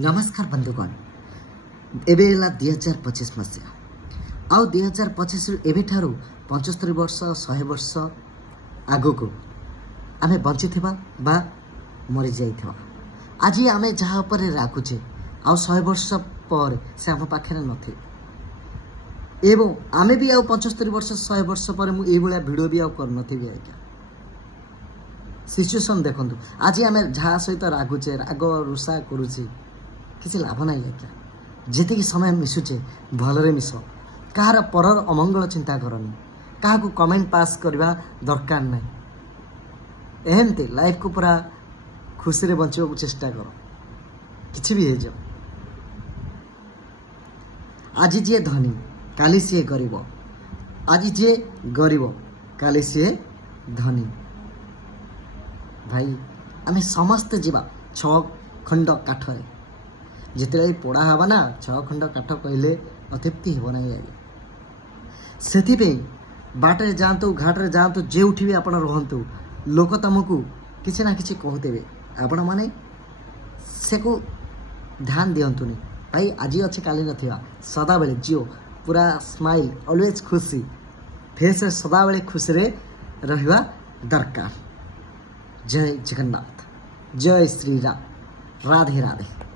नमस्कार बंधुगण एबे 2025 मसीहा आउ 2025 एबे ठारू 75 वर्ष 100 वर्ष आगो को आमे बंची थिबा बा मरी जाई थिबा। आज आमे जहाँ पर राखुचे आउ 100 वर्ष पर से आम पाखे नथि एवं आमे भी आउ 75 वर्ष 100 वर्ष पर मु ए भलिया वीडियो भी आउ कर नथिबी। आज्ञा सिचुएशन देखंतु आज आमे जहाँ सहित रागुचे राग रुषा करूचे किसी लाभ ना। आज्ञा जी समय मिशुचे भलरे मिस कहार परर अमंगल चिंता करनी क्या कमेंट पास करवा दरकार ना। एमती लाइफ को पूरा खुशी रे बंचवा को चेष्टा कर किसी भी हो। आज जी धनी काली सी गरीब आज जी गरीब काली सी धनी। भाई आमे समस्ते जीवा 6 खंड काठरे जिते पोड़ा हवा ना 6 खंड काठ कहले अतृप्ति हो ना। से बाटे जातु घाटे जातु जोठी भी आपण रुहतु लोक तुमको किसी ना कि कहते आपण मैंने से को ध्यान दिंतुनि। भाई आज अच्छे काली ना सदा बेले जियो पूरा स्माइल ऑलवेज खुशी फेस सदा बेले खुशी रे रहिबा दरकार। जय जगन्नाथ जय श्री राम राधे राधे।